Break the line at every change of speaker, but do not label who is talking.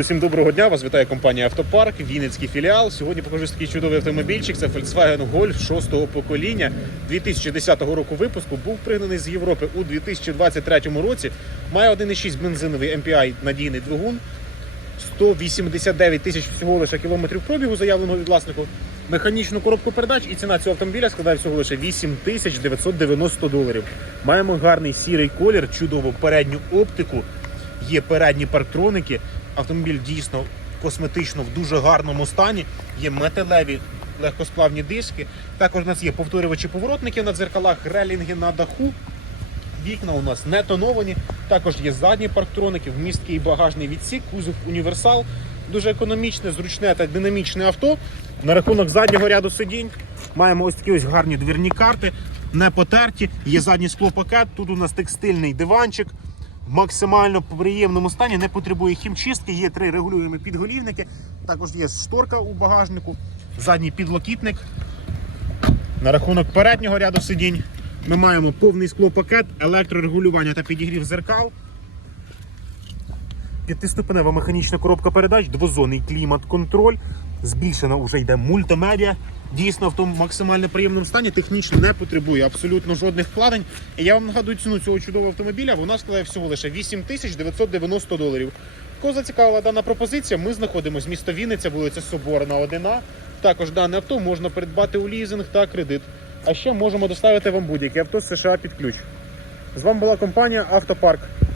Всім доброго дня, вас вітає компанія Автопарк, Вінницький філіал. Сьогодні покажу такий чудовий автомобільчик. Це Volkswagen Golf 6 покоління 2010 року випуску. Був пригнаний з Європи у 2023 році. Має 1,6 бензиновий MPI надійний двигун. 189 тисяч всього лише кілометрів пробігу, заявленого від власнику. Механічну коробку передач і ціна цього автомобіля складає всього лише 8 тисяч 990 доларів. Маємо гарний сірий колір, чудову передню оптику. Є передні парктроники. Автомобіль дійсно косметично в дуже гарному стані. Є металеві легкосплавні диски. Також у нас є повторювачі поворотників на дзеркалах, релінги на даху. Вікна у нас не тоновані. Також є задні парктроники, вмісткий багажний відсік, кузов універсал. Дуже економічне, зручне та динамічне авто. На рахунок заднього ряду сидінь маємо ось такі ось гарні двірні карти, не потерті. Є задній склопакет. Тут у нас текстильний диванчик. В максимально приємному стані, не потребує хімчистки. Є три регулюємі підголівники. Також є шторка у багажнику, задній підлокітник. На рахунок переднього ряду сидінь ми маємо повний склопакет, електрорегулювання та підігрів зеркал. П'ятиступенева механічна коробка передач, двозонний клімат-контроль. Збільшена вже йде мультимедіа. Дійсно, в тому максимально приємному стані технічно не потребує абсолютно жодних вкладень. І я вам нагадую ціну цього чудового автомобіля. Вона складає всього лише 8990 доларів. Кого зацікавила дана пропозиція, ми знаходимося місто Вінниця, вулиця Соборна, 1А. Також дане авто можна придбати у лізинг та кредит. А ще можемо доставити вам будь-яке авто з США під ключ. З вами була компанія Автопарк.